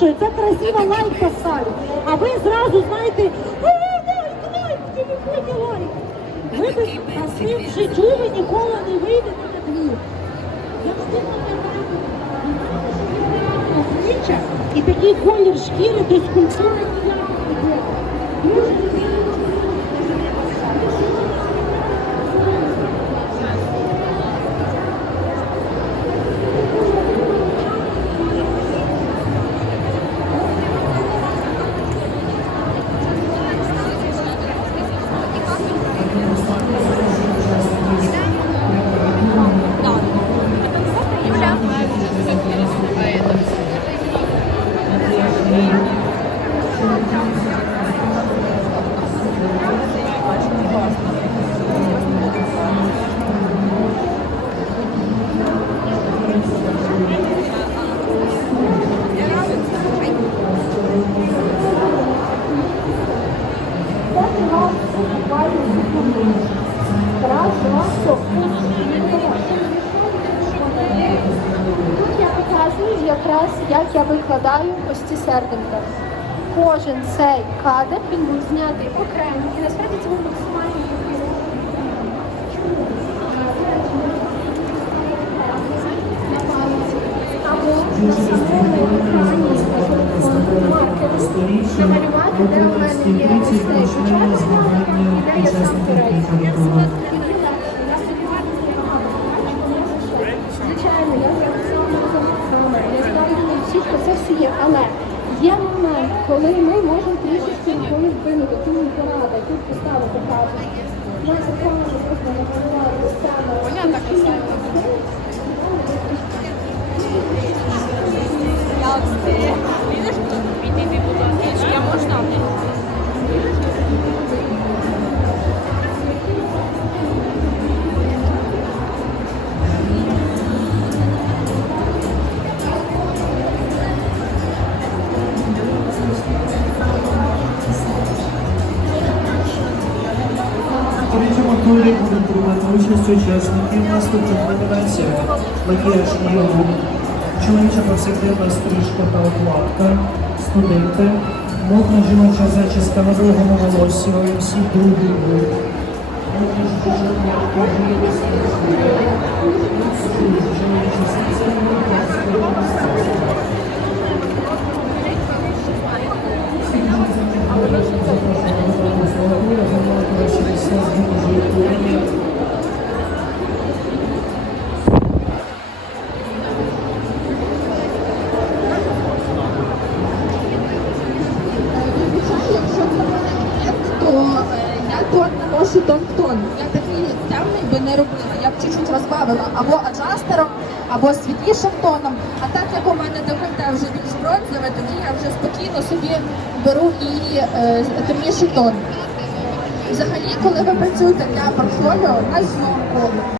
перепрошую, це красиво лайк поставить. А ви зразу знаєте, «О, лайк, лайк, в телефоні лайк. Ви без краси в життю ви ніколи не вийдете на двір. Обличчя і такий колір шкіри то скульптура ніяк не буде. Дуже Тут я показую якраз, як я викладаю ось ці серденька. Кожен цей кадр він був знятий окремо. І насправді це був максимально або на самому екрані маркеру намалювати, де у мене є ось цей початок і де я сам турець. Звичайно, я записала камеру, я знаю, що чітко це все є, але є момент, коли ми можемо трішечки когось винути, тут не порада, тут поставити. Ми законно просто намалювати сцену. У третьому турі будуть приймати участь учасники наступних номінацій. Макіяж і йогу, чоловіча повсякденна стрижка та укладка, студенти, модна жіноча зачіска на другому волосі, ОМС другий вид. Модна жіноча Якщо тон наношу тон в тон. Я такий темний би не робила. Я б чуть-чуть розбавила або аджастером, або світлішим тоном. А так як у мене декольте вже більш бронзове, тоді я вже спокійно собі беру і е, темніший тон. Взагалі, коли ви працюєте для портфоліо на зйомку,